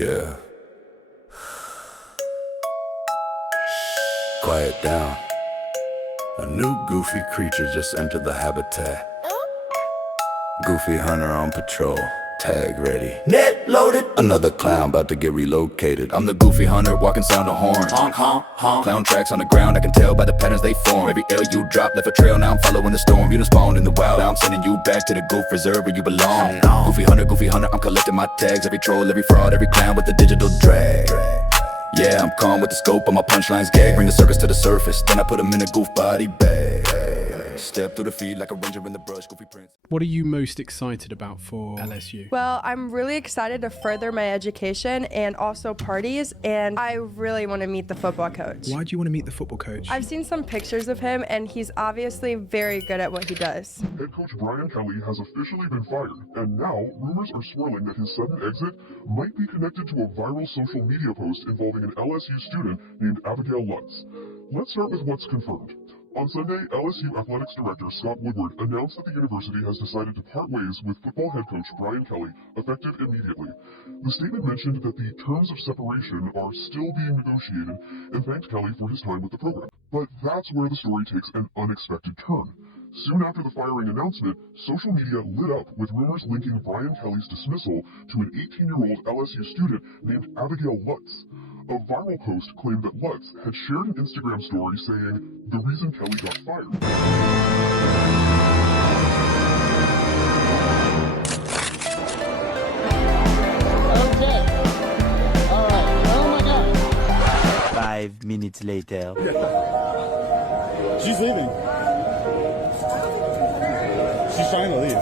Yeah. Quiet down. A new goofy creature just entered the habitat. Goofy hunter on patrol. Tag ready. Net loaded. Another clown about to get relocated. I'm the goofy hunter walking sound of horns. Honk, honk, honk. Clown tracks on the ground, I can tell by the patterns they form. Every L you drop left a trail, now I'm following the storm. You done spawned in the wild, now I'm sending you back to the goof reserve where you belong. Goofy hunter, I'm collecting my tags. Every troll, every fraud, every clown with the digital drag. Yeah, I'm calm with the scope on my punchlines gag. Bring the circus to the surface, then I put them in a goof body bag. Step through the feed like a ranger in the brush, goofy prince. What are you most excited about for LSU? Well, I'm really excited to further my education and also parties, and I really want to meet the football coach. Why do you want to meet the football coach? I've seen some pictures of him, and he's obviously very good at what he does. Head coach Brian Kelly has officially been fired, and now rumors are swirling that his sudden exit might be connected to a viral social media post involving an LSU student named Abigail Lutz. Let's start with what's confirmed. On Sunday, LSU Athletics Director Scott Woodward announced that the university has decided to part ways with football head coach Brian Kelly, effective immediately. The statement mentioned that the terms of separation are still being negotiated and thanked Kelly for his time with the program. But that's where the story takes an unexpected turn. Soon after the firing announcement, social media lit up with rumors linking Brian Kelly's dismissal to an 18-year-old LSU student named Abigail Lutz. A viral post claimed that Lutz had shared an Instagram story saying the reason Kelly got fired. Okay. Alright. Oh my god. 5 minutes later. She's leaving. She's trying to leave.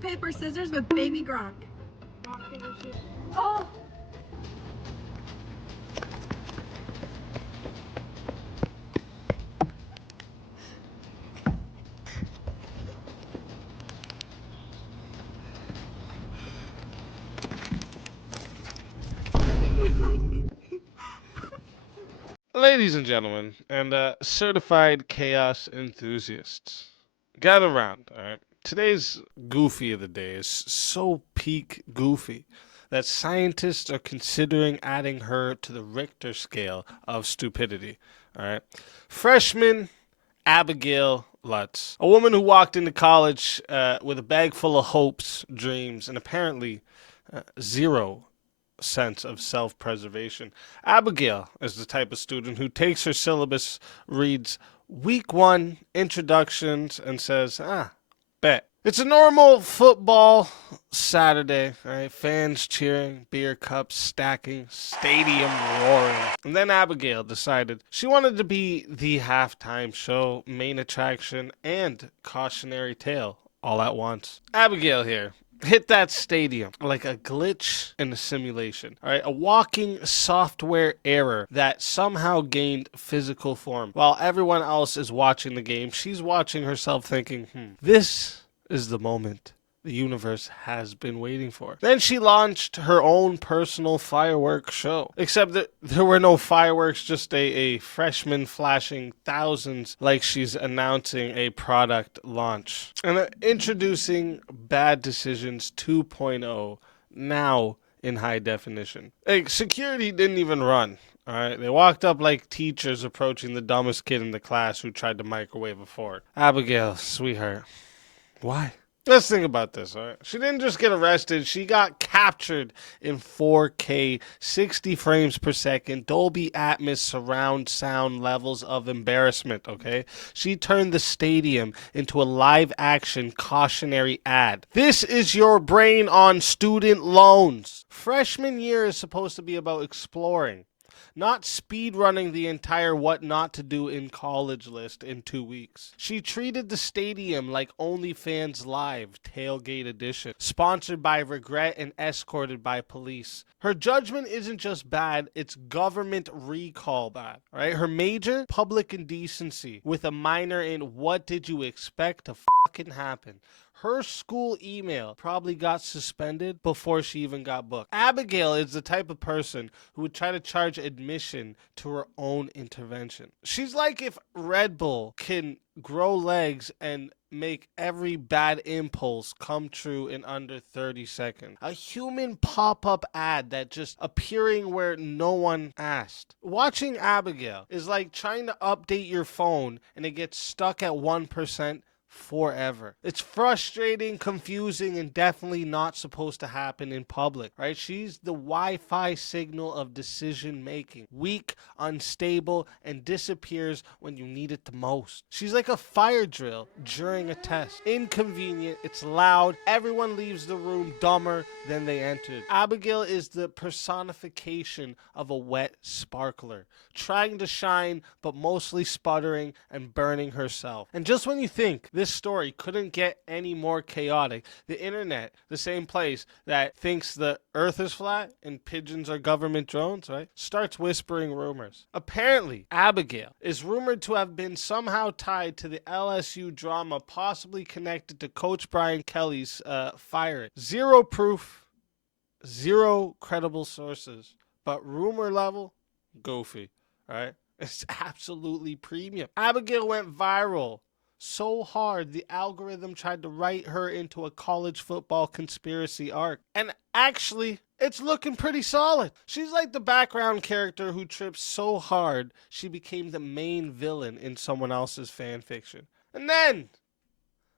Paper, scissors with baby Gronk. Oh! Ladies and gentlemen, and certified chaos enthusiasts, gather around, alright? Today's goofy of the day is so peak goofy that scientists are considering adding her to the Richter scale of stupidity. All right, freshman Abigail Lutz, a woman who walked into college with a bag full of hopes, dreams, and apparently zero sense of self-preservation. Abigail is the type of student who takes her syllabus, reads week 1 introductions, and says, bet. It's a normal football Saturday, right? Fans cheering, beer cups stacking, stadium roaring. And then Abigail decided she wanted to be the halftime show, main attraction, and cautionary tale all at once. Abigail here hit that stadium like a glitch in a simulation, all right? A walking software error that somehow gained physical form. While everyone else is watching the game, she's watching herself thinking, this is the moment the universe has been waiting for. Then she launched her own personal fireworks show. Except that there were no fireworks, just a freshman flashing thousands like she's announcing a product launch. And introducing Bad Decisions 2.0, now in high definition. Like, security didn't even run. All right, they walked up like teachers approaching the dumbest kid in the class who tried to microwave a fork. Abigail, sweetheart, why? Let's think about this, all right? She didn't just get arrested. She got captured in 4K, 60 frames per second, Dolby Atmos surround sound levels of embarrassment, okay? She turned the stadium into a live-action cautionary ad. This is your brain on student loans. Freshman year is supposed to be about exploring, not speed running the entire what not to do in college list in 2 weeks. She treated the stadium like OnlyFans Live Tailgate Edition, sponsored by Regret and escorted by police. Her judgment isn't just bad, it's government recall bad, right? Her major, public indecency, with a minor in what did you expect to fucking happen. Her school email probably got suspended before she even got booked. Abigail is the type of person who would try to charge admission to her own intervention. She's like if Red Bull can grow legs and make every impulse impulse come true in under 30 seconds. A human pop-up ad that just appearing where no one asked. Watching Abigail is like trying to update your phone and it gets stuck at 1% forever. It's frustrating, confusing, and definitely not supposed to happen in public, right? She's the Wi-Fi signal of decision making. Weak, unstable, and disappears when you need it the most. She's like a fire drill during a test. Inconvenient, it's loud, everyone leaves the room dumber than they entered. Abigail is the personification of a wet sparkler, trying to shine, but mostly sputtering and burning herself. And just when you think this story couldn't get any more chaotic, the internet, the same place that thinks the earth is flat and pigeons are government drones, right, starts whispering rumors. Apparently, Abigail is rumored to have been somehow tied to the LSU drama, possibly connected to Coach Brian Kelly's firing. Zero proof, zero credible sources, but rumor level, goofy, right? It's absolutely premium. Abigail went viral so hard the algorithm tried to write her into a college football conspiracy arc. And actually, it's looking pretty solid. She's like the background character who tripped so hard she became the main villain in someone else's fan fiction. And then,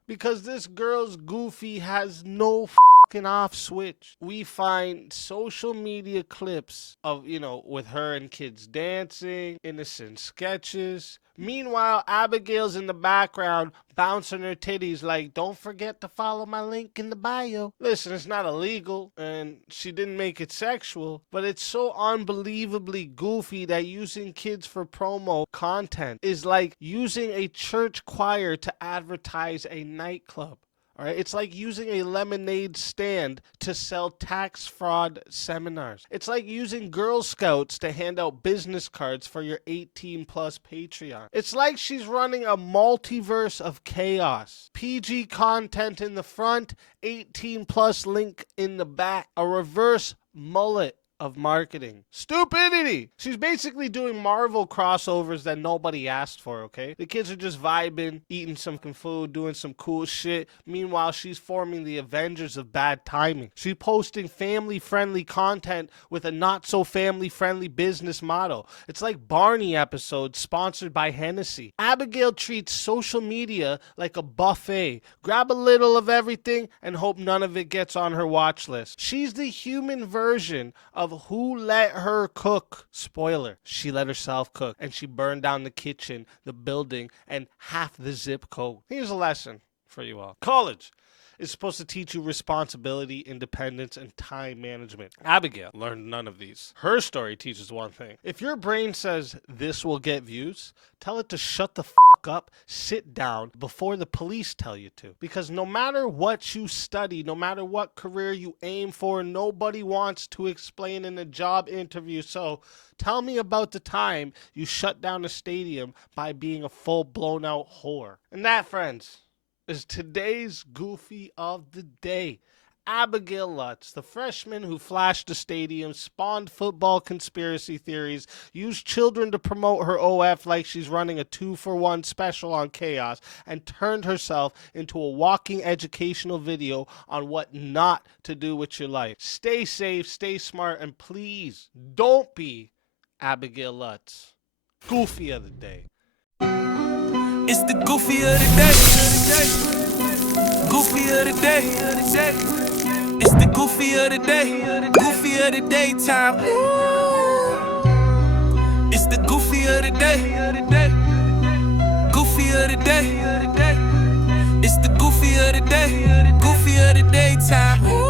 because this girl's goofy has no fucking off switch, we find social media clips of, with her and kids dancing, innocent sketches. Meanwhile, Abigail's in the background bouncing her titties like, don't forget to follow my link in the bio. Listen, it's not illegal and she didn't make it sexual, but it's so unbelievably goofy that using kids for promo content is like using a church choir to advertise a nightclub. All right, it's like using a lemonade stand to sell tax fraud seminars. It's like using Girl Scouts to hand out business cards for your 18+ Patreon. It's like she's running a multiverse of chaos. PG content in the front, 18+ link in the back, a reverse mullet of marketing. Stupidity! She's basically doing Marvel crossovers that nobody asked for, okay? The kids are just vibing, eating some food, doing some cool shit. Meanwhile, she's forming the Avengers of bad timing. She's posting family-friendly content with a not-so-family-friendly business model. It's like Barney episodes sponsored by Hennessy. Abigail treats social media like a buffet. Grab a little of everything and hope none of it gets on her watch list. She's the human version of Who Let Her Cook. Spoiler, she let herself cook, and she burned down the kitchen, the building, and half the zip code. Here's a lesson for you all. College is supposed to teach you responsibility, independence, and time management. Abigail learned none of these. Her story teaches one thing. If your brain says this will get views, tell it to shut the fuck up, sit down before the police tell you to. Because no matter what you study, no matter what career you aim for, nobody wants to explain in a job interview. So tell me about the time you shut down a stadium by being a full blown out whore. And that, friends, is today's goofy of the day. Abigail Lutz, the freshman who flashed the stadium, spawned football conspiracy theories, used children to promote her OF like she's running a 2-for-1 special on Chaos, and turned herself into a walking educational video on what not to do with your life. Stay safe, stay smart, and please don't be Abigail Lutz. Goofy of the day. It's the goofy of the day. Goofy of the day. It's the goofy of the day. Goofy of the daytime. It's the goofy of the day. Goofy of the day. It's the goofy of the day. Goofy of the daytime.